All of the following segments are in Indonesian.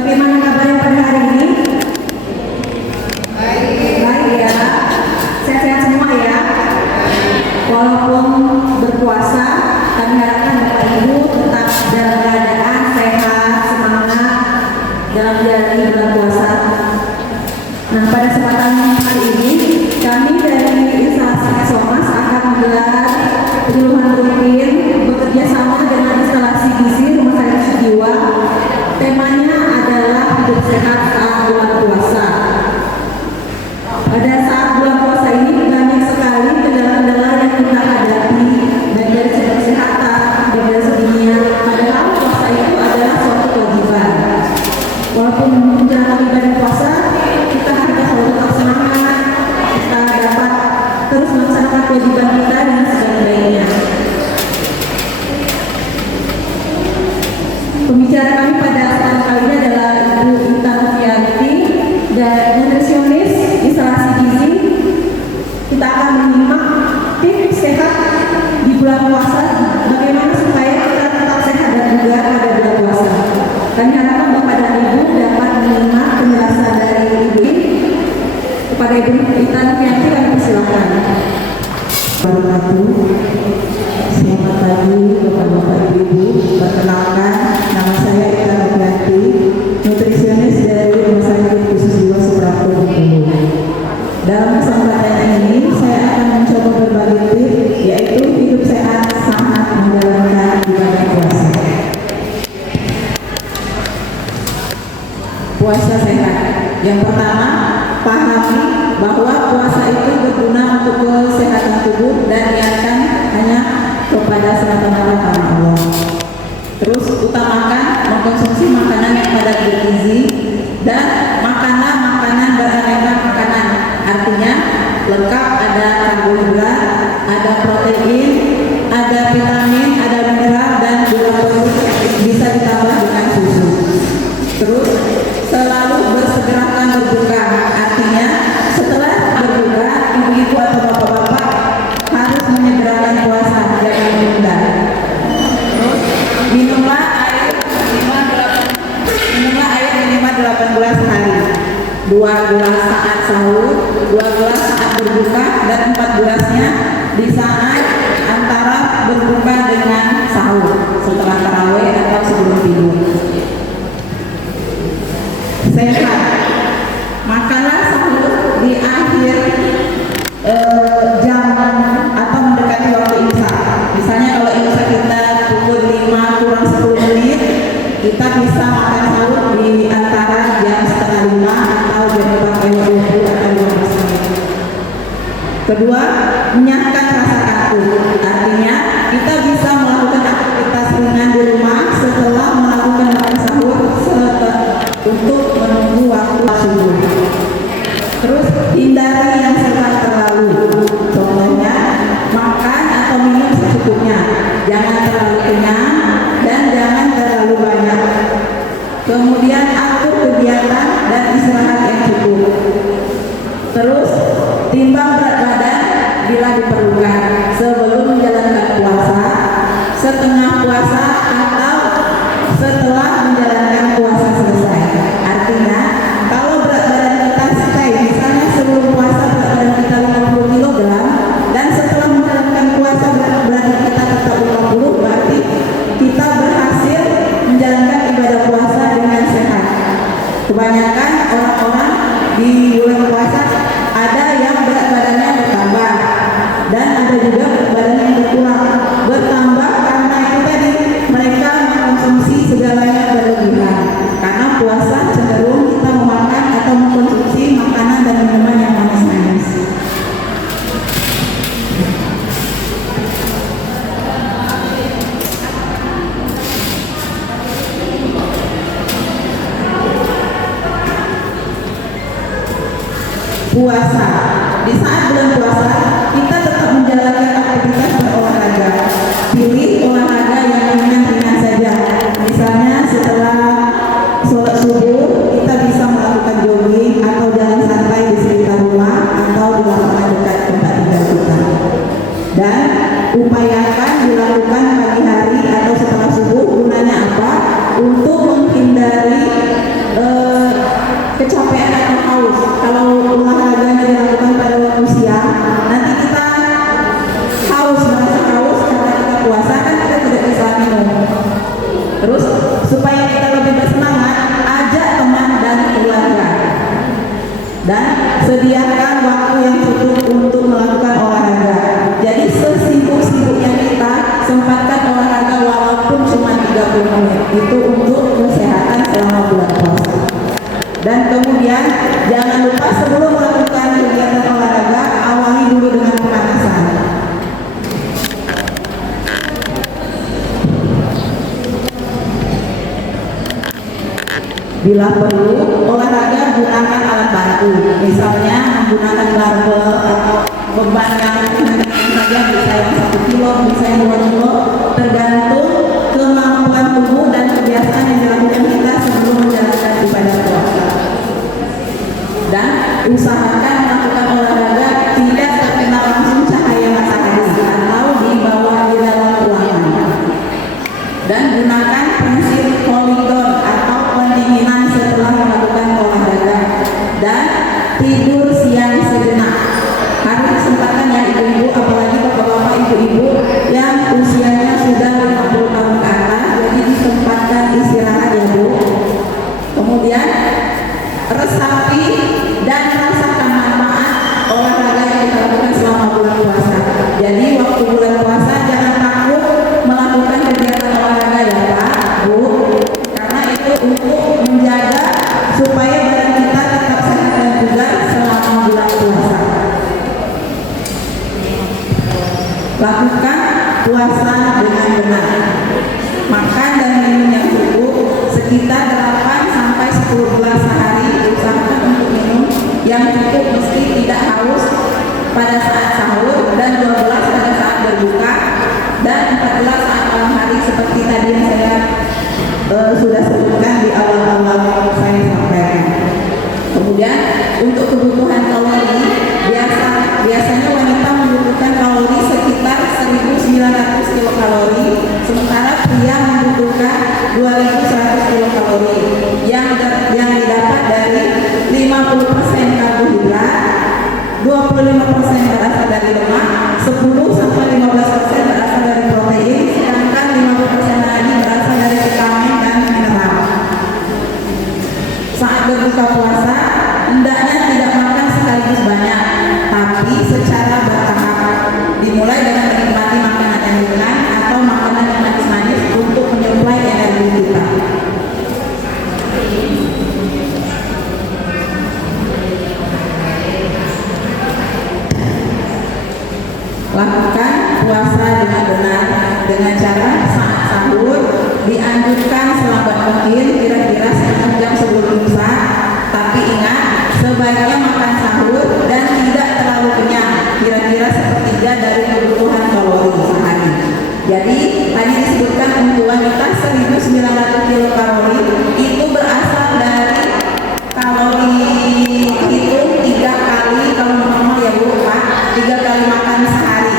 Bagaimana kabarnya pada hari ini? Baik ya. Sehat-sehat semua ya. Walaupun berpuasa, kami harapkan Bapak Ibu tetap dalam keadaan sehat, semangat dalam menjalani bulan puasa. Nah, pada kesempatan hari ini kami dari instalasi Somas akan menggelar penyuluhan rutin bekerja sama dengan instalasi gizi Rumah Sakit Jiwa. Temanya adalah hidup sehat saat bulan puasa. Pada saat bulan puasa ini banyak sekali kendala-kendala yang kita hadapi, baik dari segi kesehatan, baik dari segi niat. Padahal puasa itu adalah suatu kewajiban. Walaupun menjalani ibadah puasa, kita harus selalu tetap semangat, kita dapat terus melaksanakan kewajiban kita dengan sebaik-baiknya. Pembicara kami pada kesempatan kali ini adalah Ibu Intan Novianti dan nutrisionis instalasi gizi. Kita akan menyimak tips sehat di bulan puasa, bagaimana supaya kita tetap sehat dan bugar pada bulan puasa. Kami harapkan Bapak dan Ibu dapat menyimak penjelasan dari Ibu. Kepada Ibu Intan Novianti kami persilakan. Selamat pagi Bapak-Bapak Ibu. Perkenalkan, nama saya Intan Novianti, nutrisionis dari Rumah Sakit Khusus Jiwa Suprapto Bengkulu. Dalam kesempatan ini saya akan mencoba berbagi tips, yaitu hidup sehat saat menjalankan ibadah puasa. Puasa sehat. Yang pertama, pahami bahwa puasa itu berguna untuk kesehatan tubuh dan niatkan hanya kepada semata-mata karena Allah. Terus utamakan mengkonsumsi makanan yang padat bergizi dan makanan beraneka makanan. Artinya lengkap, ada karbohidrat, ada protein, ada vitamin, ada mineral dan juga bisa ditambah dengan susu. Terus selalu bersegerakan berbuka. Artinya setelah berbuka, ibu-ibu atau bapak-bapak harus menyegerakan puasa, jangan menunda. Terus minumlah air minimal 18 hari. 2 gelas saat sahur, 2 gelas saat berbuka, dan 4 gelasnya di saat antara berbuka dengan sahur, setelah tarawih atau sebelum tidur. Sehat. Makanlah sahur di akhir jam atau mendekati waktu imsak. Misalnya kalau imsak kita pukul 5 kurang 10 menit, kita bisa makan sahur di antara jam setengah 5 atau jam 4:20 atau 15 menit. Kedua, menyiapkan rasa takut. Artinya kita bisa melakukan aktivitas ringan di rumah setelah melakukan makan sahur untuk menunggu waktu subuh. Terus hindari yang serba terlalu. Contohnya makan atau minum secukupnya. Jangan terlalu kenyang dan jangan terlalu banyak. Kemudian atur kegiatan dan istirahat yang cukup. Terus timbang berat badan bila diperlukan sebelum menjalankan puasa, setengah puasa atau setelah menjalankan puasa selesai. Artinya kalau berat badan kita stay, misalnya sebelum puasa berat badan kita 50 kg dan setelah menjalankan puasa berat badan kita tetap 50, berarti kita berhasil menjalankan ibadah puasa dengan sehat. Kebanyakan orang-orang di bulan puasa ada yang berat badannya bertambah dan ada juga berat badan yang berkurang. Bertambah karena itu tadi mereka mengkonsumsi segalanya berlebihan. Karena puasa cenderung kita memakan atau mengkonsumsi makanan dan minuman yang manis-manis. Puasa. Di saat bulan puasa, kita tetap menjalankan aktivitas berolahraga. Pilih olahraga yang ringan-ringan saja. Misalnya setelah sholat subuh, kita bisa melakukan jogging atau jalan santai di sekitar rumah atau di lapangan dekat tempat tinggal kita. Dan upayakan dilakukan pagi hari atau setelah subuh. Gunanya apa? Untuk menghindari kecapean atau haus. Kalau olahraganya dilakukan pada waktu siang, nanti kita haus, merasa haus karena kita puasa kan kita tidak bisa minum. Terus supaya kita lebih bersemangat, ajak teman dan keluarga dan sediakan waktu yang cukup untuk melakukan olahraga. Jadi sesibuk-sibuknya kita sempatkan olahraga walaupun cuma 30 menit. Itu untuk kesehatan selama bulan puasa. Dan kemudian jangan lupa sebelum melakukan kegiatan olahraga, awali dulu dengan pemanasan. Bila perlu, olahraga gunakan alat bantu, misalnya menggunakan barbel atau beban yang saja, bisa yang 1 kilo, bisa yang 2 kilo, tergantung kemampuan tubuh dan kebiasaan yang dilakukan kita sebelum menjalankan ibadah puasa. Dan usahakan melakukan olahraga tidak terkena langsung cahaya matahari atau di bawah di dalam ruangan. Dan gunakan prinsip Pomodoro atau pendinginan setelah melakukan olahraga. Dan tidur siang sejenak. Harus disempatkan ya ibu-ibu, apalagi bapak-bapak ibu-ibu yang usianya sudah 50 tahun ke atas, jadi disempatkan istirahat ya Bu. Kemudian resapi dan rasakan manfaat olahraga yang kita lakukan selama bulan puasa. Jadi waktu bulan puasa jangan takut melakukan kegiatan olahraga ya Pak, Bu, karena itu untuk menjaga supaya badan kita tetap sehat dan bugar selama bulan puasa. Lakukan puasa dengan benar. Makan dan minum yang cukup, sekitar 8 sampai 10 gelas sehari. Usahakan untuk minum yang cukup, meski tidak haus pada saat sahur, dan 12 pada saat berbuka, dan 14 saat malam hari seperti tadi yang saya sudah sebutkan di awal-awal saya sampaikan. Kemudian untuk kebutuhan kalori, biasanya wanita membutuhkan kalori sekitar 1.900 kilokalori, sementara pria membutuhkan 2.100 kilokalori yang didapat dari 50% karbohidrat, 25% berasal dari lemak, 10 sampai 15% berasal dari protein, sedangkan 50% lagi berasal dari vitamin dan mineral. Saat berbuka puasa, hendaknya tidak makan sekaligus banyak, tapi secara bertahap. Dimulai dengan menikmati makanan yang ringan atau makanan yang manis-manis untuk menyuplai energi kita. Lakukan puasa dengan benar dengan cara saat sahur dianjurkan selambat mungkin, kira-kira setengah jam sebelum imsak. Tapi ingat, sebaiknya makan sahur dan tidak terlalu kenyang, kira-kira sepertiga dari kebutuhan kalori sehari. Jadi tadi disebutkan untuk wanita 1.900 kilokalori itu berasal dari kalori itu 3 kali, kalau normal ya Bu Pak, 3 kali makan sehari,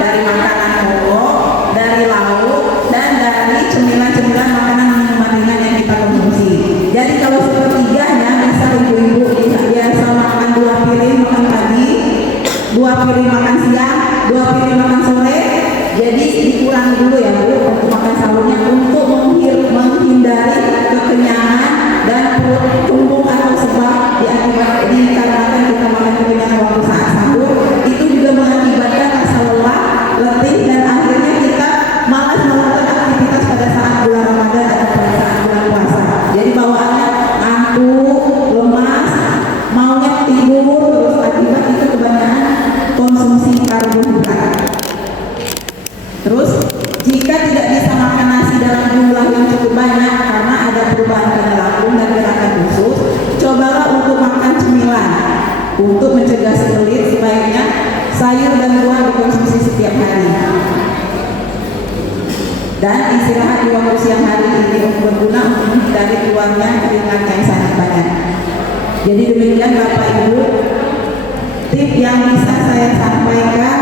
dari makanan pokok, dari lauk, dan dari cemilan-cemilan makanan minuman ringan yang kita konsumsi. Jadi kalau sepertiganya, misal ibu-ibu biasa makan 2 piring makan pagi, 2 piring makan siang, 2 piring makan sore, jadi dikurangi dulu ya Bu untuk makan sahurnya, untuk menghindari kekenyangan dan perut tumbung atau sebab dikarenakan kita makan kekenyangan waktu saat sahur. Itu juga mengakibatkan rasa lelah, letih, dan akhirnya kita malas melakukan aktivitas pada saat bulan Ramadan atau pada saat bulan puasa. Jadi bawaannya ngantuk, lemas, maunya tidur terus, akibat itu kebanyakan konsumsi karbohidrat. Terus jika tidak bisa makan nasi dalam jumlah yang cukup banyak karena ada perubahan pada lambung dan gerakan khusus, cobalah untuk makan cemilan. Untuk mencegah segelit, sebaiknya sayur dan buah dikonsumsi setiap hari. Dan istirahat di waktu siang hari ini berguna untuk menghindari keluarnya keringat yang sangat banyak. Jadi demikian Bapak Ibu, tip yang bisa saya sampaikan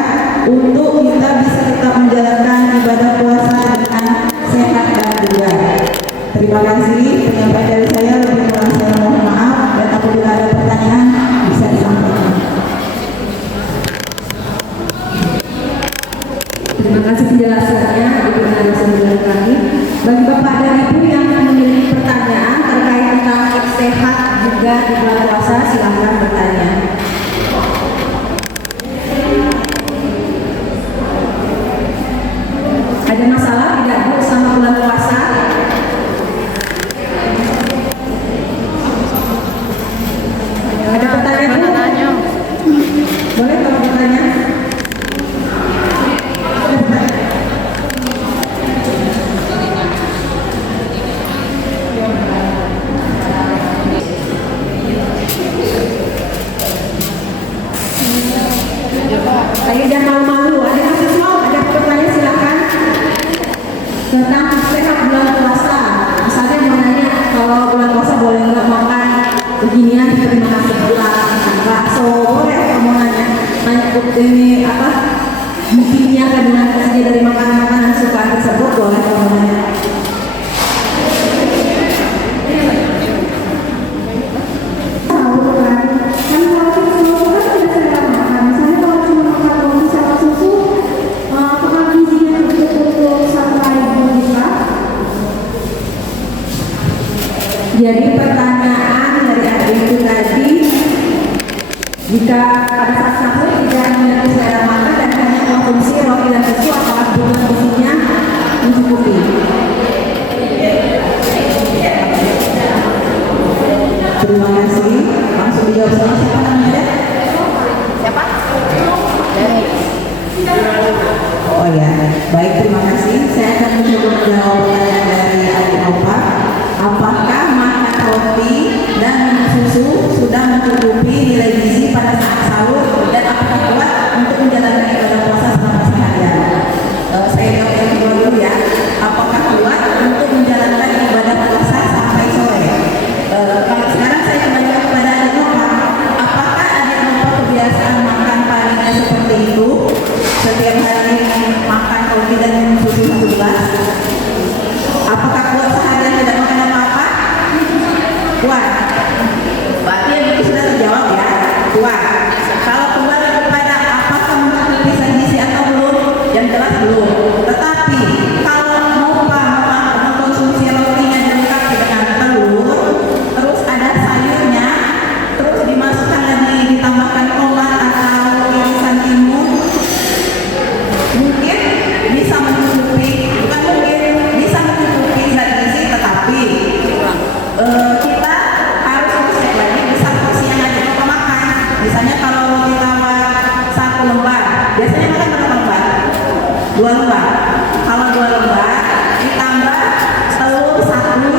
untuk kita bisa tetap menjalankan ibadah puasa dengan sehat dan bugar. Terima kasih. Penyampaian dari saya, lebih kurang saya mohon maaf, dan ini apa gizinya kandungan gizinya dari makanan-makanan sukaan tersebut boleh namanya. Jadi pertanyaan dari adik itu tadi, jika pada saat sahur tidak memiliki selera makan dan hanya konsumsi roti dan susu, apakah jumlah gizinya mencukupi? Terima kasih. Langsung dijawab sama siapa namanya? Siapa? Oh ya, baik, terima kasih. Saya akan mencoba menjawab pertanyaan dari adik Nova. Apakah makan roti dan minum susu sudah mencukupi nilai gizi pada saat sahur dan apakah kuat untuk menjalankan ibadah puasa selama seharian? Saya jawab yang kedua dulu ya. Apakah kuat untuk menjalankan ibadah puasa sampai sore? Kalau sekarang saya kembali kepada adik Nova. Apakah adik Nova kebiasaan makan paginya seperti itu? Setiap hari makan roti dan minum susu 1 gelas? Apakah kuat seharian tidak makan apa-apa? Kuat. Berarti yang itu sudah terjawab ya. Kuat. Kalau kembali kepada apakah mencukupi gizi atau belum? Yang jelas belum. Tetapi kalau mengkonsumsi rotinya dilengkapi dengan telur, terus ada sayurnya, terus dimasukkan lagi ditambahkan tomat atau irisan timun, mungkin bisa mencukupi. Bukan mungkin, bisa mencukupi zat gizi, tetapi kita harus cek lagi besar porsi yang ada kita makan. Misalnya kalau roti tawar 1 lembar, biasanya makan berapa lembar? 2 lembar. Kalau 2 lembar ditambah telur 1,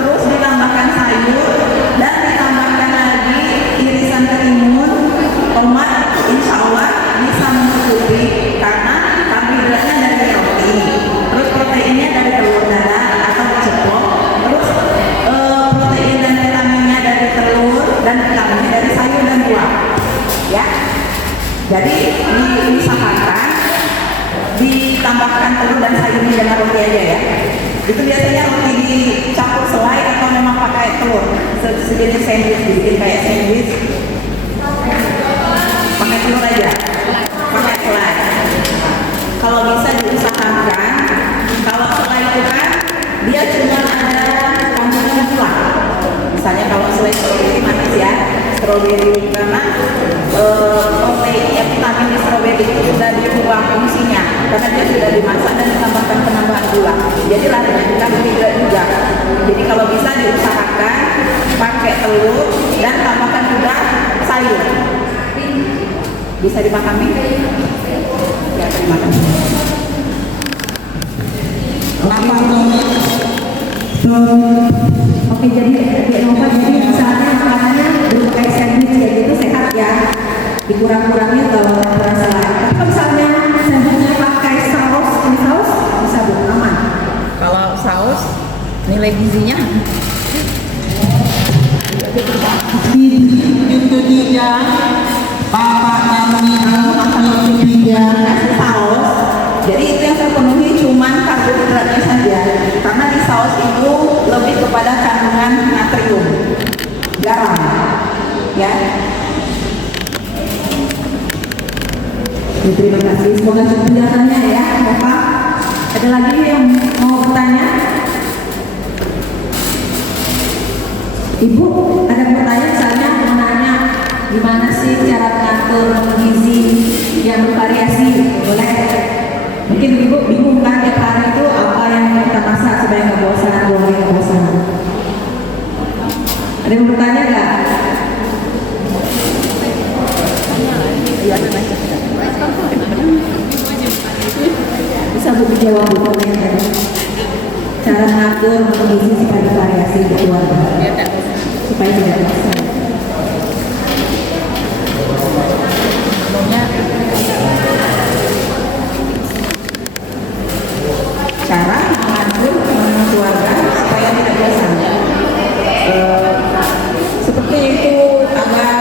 terus ditambahkan sayur dan ditambahkan lagi irisan ketimun, tomat, insya Allah bisa mencukupi karena karbohidratnya dari roti, terus proteinnya dari telur dadar atau ceplok, terus protein dan vitaminnya dari telur dan vitaminnya dari sayur dan buah, ya. Jadi diusahakan ditambahkan telur dan sayurnya dengan roti aja ya. Itu biasanya roti dicampur selai atau memang pakai telur sejenis sandwich, dibikin kayak sandwich pakai telur aja, pakai selai. Kalau bisa diusahakan, kalau selai itu kan dia cuma ada kandungan gula. Misalnya kalau selai stroberi manis ya, stroberi karena protein yang vitamin di stroberi itu sudah diubah fungsinya karena dia sudah dimasak dan ditambahkan penambahan gula. Jadi larinya karbohidrat juga. Jadi kalau bisa diusahakan pakai telur dan tambahkan juga sayur. Bisa dipahami? Ya, terima kasih. Oke, jadi di Nova jadi misalnya makanannya berupa kayak sandwich kayak gitu sehat ya, dikurang-kurangin kalau terasa. Tapi kalau misalnya sandwichnya pakai saus, ini saus bisa aman. Kalau saus nilai gizinya Itu dia. Bapak kami makan roti kasih saus. Jadi itu yang terpenuhi cuman karbohidratnya saja. Karena di saus itu lebih kepada kandungan natrium, garam, ya. Terima kasih. Semoga cukup penjelasannya ya, Bapak. Ada lagi yang mau bertanya? Ibu, ada pertanyaan misalnya menanya gimana sih cara mengatur gizi yang bervariasi? Boleh? Mungkin ibu bingung kan tiap hari itu apa yang kita masak supaya nggak bosan, nggak bosan. Ada yang bertanya nggak? Bisa bu dijawab bu pertanyaannya. Cara mengatur gizi supaya bervariasi di keluarga supaya tidak bosan. Cara mengatur keluarga supaya tidak bosan. Seperti itu agak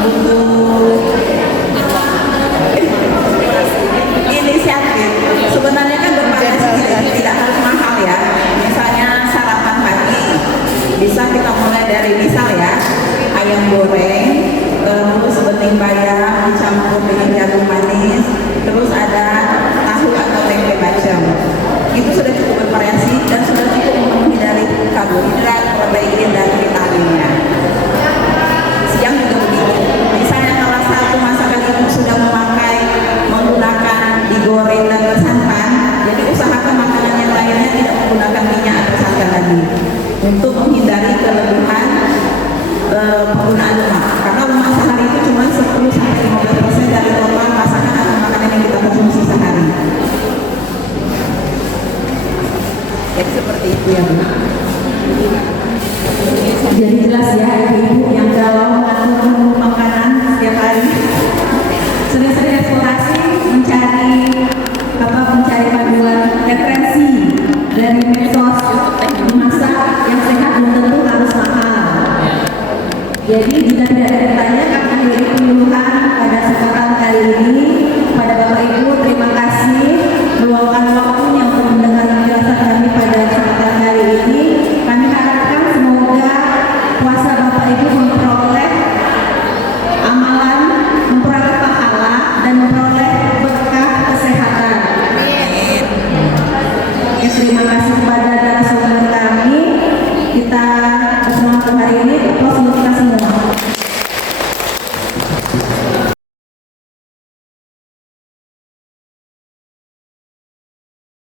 butuh karbohidrat, protein, dan vitaminnya. Siang juga begitu. Misalnya kalau satu masakan itu sudah menggunakan digoreng dan bersantan, jadi usahakan makanan yang lainnya tidak menggunakan minyak atau santan lagi untuk menghindari kelebihan penggunaan lemak. Karena lemak sehari itu cuma 10-15% dari total masakan atau makanan yang kita konsumsi sehari. Jadi seperti itu ya Bu. Jadi jelas ya ibu-ibu yang kalau mengatur menu makanan setiap hari sering-sering eksplorasi mencari panduan referensi dari medsos memasak yang sehat belum tentu harus mahal. Jadi jika tidak ada bertanya kami akhiri penyuluhan pada kesempatan kali ini. Pada Bapak Ibu terima kasih meluangkan waktunya untuk mendengar penjelasan kami pada kesempatan kali ini. Kami harapkan semoga puasa Bapak Ibu memperoleh amalan, memperoleh pahala dan memperoleh berkah kesehatan. Ya, terima kasih.